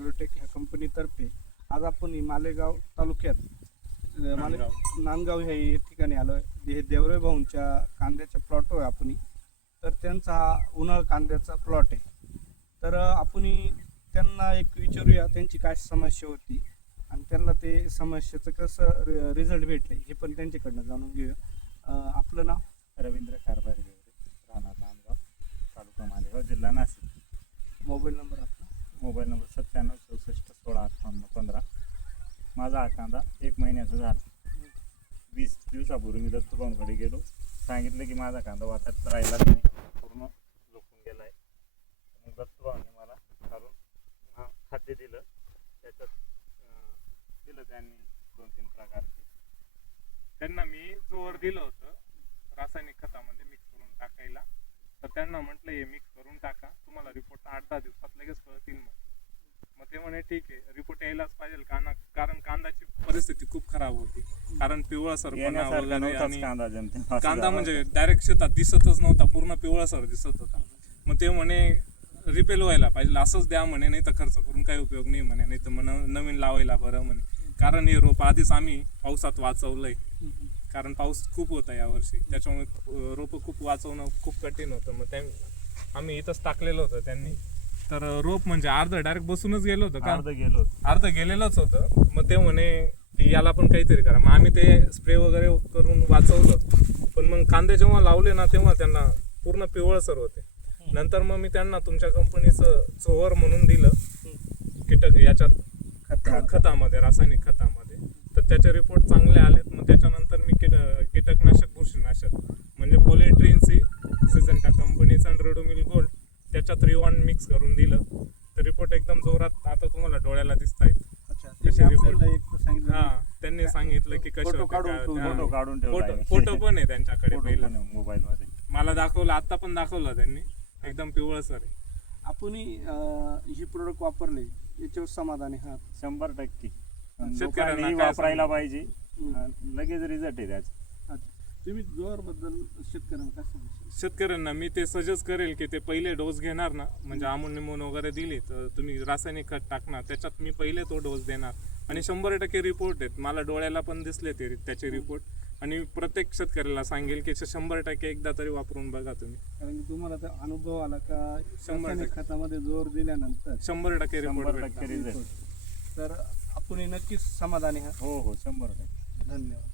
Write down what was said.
Agrotech ह्या कंपनीतर्फे आज आपण मालेगाव तालुक्यात नांदगाव ह्या ठिकाणी आलो आहे. हे देवरे भाऊंच्या कांद्याच्या प्लॉटवर आपण तर त्यांचा हा उन्हाळ कांद्याचा प्लॉट आहे. तर आपण त्यांना एक विचारूया त्यांची काय समस्या होती आणि त्यांना ते समस्येचं कसं रिझल्ट भेटले हे पण त्यांच्याकडनं जाणून घेऊया. आपलं नाव? रवींद्र कारभारी देवरे, राहणार नांदगाव, तालुका मालेगाव, जिल्हा नाशिक. मोबाईल नंबर आपला? Mobile number 97 64 16 58 15. माझा हा कांदा 1 महिन्याचा झाला. 20 दिवसापूर्वी मी दत्तूभाऊंकडे गेलो, सांगितलं की माझा कांदा वाटत राहिलाच नाही, पूर्ण लोकून गेला आहे. मग दत्तूभाऊंनी मला घालून खाद्य दिलं. त्याच्यात दिलं त्यांनी 2-3 प्रकारचे. त्यांना मी जोर दिलं होतं रासायनिक खतामध्ये मिक्स करून टाकायला. तर त्यांना म्हटलं हे मिक्स करून टाका, तुम्हाला रिपोर्ट 8-10 दिवसात लगेच कळतील म्हटलं. मग ते म्हणे ठीक आहे, रिपोर्ट यायलाच पाहिजे कारण कांद्याची परिस्थिती खूप खराब होती. कारण पिवळसरपणा वगैरे आणि कांदा म्हणजे डायरेक्ट शेतात दिसतच नव्हता, पूर्ण पिवळसर दिसत होता. मग ते म्हणे रिपेल व्हायला पाहिजे, असंच द्या म्हणे, नाही तर खर्च करून काही उपयोग नाही म्हणे, नाही तर नवीन लावायला बरं म्हणे. कारण हे रोप आधीच आम्ही पावसात वाचवलंय, कारण पाऊस खूप होता यावर्षी, त्याच्यामुळे रोपं खूप वाचवणं खूप कठीण होतं. मग आम्ही इथंच टाकलेलं होतं त्यांनी. तर रोप म्हणजे अर्ध डायरेक्ट बसूनच गेलो होतं का? अर्ध गेलेलंच होतं. मग ते म्हणे की याला पण काहीतरी करा. मग आम्ही ते स्प्रे वगैरे करून वाचवलं. पण मग कांदे जेव्हा लावले ना तेव्हा त्यांना पूर्ण पिवळसर होते. नंतर मग मी त्यांना तुमच्या कंपनीचं चोवर म्हणून दिलं कीटक याच्यात खतामध्ये, रासायनिक खतामध्ये. तर त्याचे रिपोर्ट चांगले आलेत. मग त्याच्यानंतर मी कीटकनाशक, बुरशीनाशक म्हणजे पॉलिट्रिनसी सिजंटा कंपनीचा आणि रेडोमिल गोल्ड त्याच्यात रिवॉन मिक्स करून दिलं. तर रिपोर्ट एकदम जोरात आता तुम्हाला डोळ्याला दिसत आहेत. त्यांनी सांगितलं की कसे फोटो पण आहे त्यांच्याकडे, पहिला मोबाईल मध्ये मला दाखवलं, आता पण दाखवलं त्यांनी. एकदम पिवळसर आहे. आपण ही प्रोडक्ट वापरले याच्यावर समाधानी आहात? 100%. शेतकऱ्यांना वापरायला पाहिजे, लगेच रिझल्ट आहे त्याचा. तुम्ही जोरबद्दल शेतकऱ्यांना काय सांगू? शेतकऱ्यांना मी ते सजेस्ट करेल की ते पहिले डोस घेणार ना, म्हणजे अमोनियम वगैरे दिले तर तुम्ही रासायनिक खत टाकणार, त्याच्यात मी पहिले तो डोस देणार. आणि 100% रिपोर्ट आहेत, मला डोळ्याला पण दिसले ते त्याचे रिपोर्ट. आणि प्रत्येक शेतकऱ्याला सांगेल की 100% एकदा तरी वापरून बघा तुम्ही. कारण की तुम्हाला तर अनुभव आला का 100% खतामध्ये जोर दिल्यानंतर 100% रिपोर्ट. तर आपण नक्कीच समाधानी आहात? हो 100%. धन्यवाद.